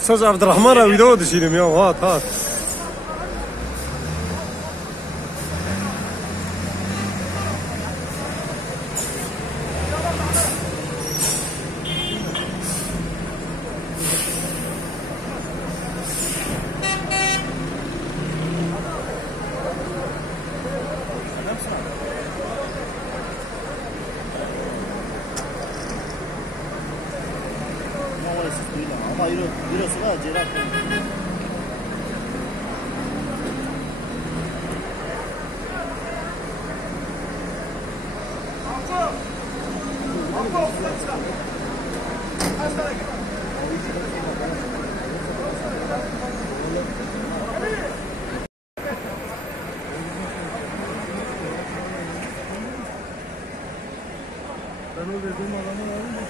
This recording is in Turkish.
استاذ عبد الرحمن ابي داود يشيل يا هات هات. Ama Eurosu da cerrah. Ben o dediğim adamı alayım mı?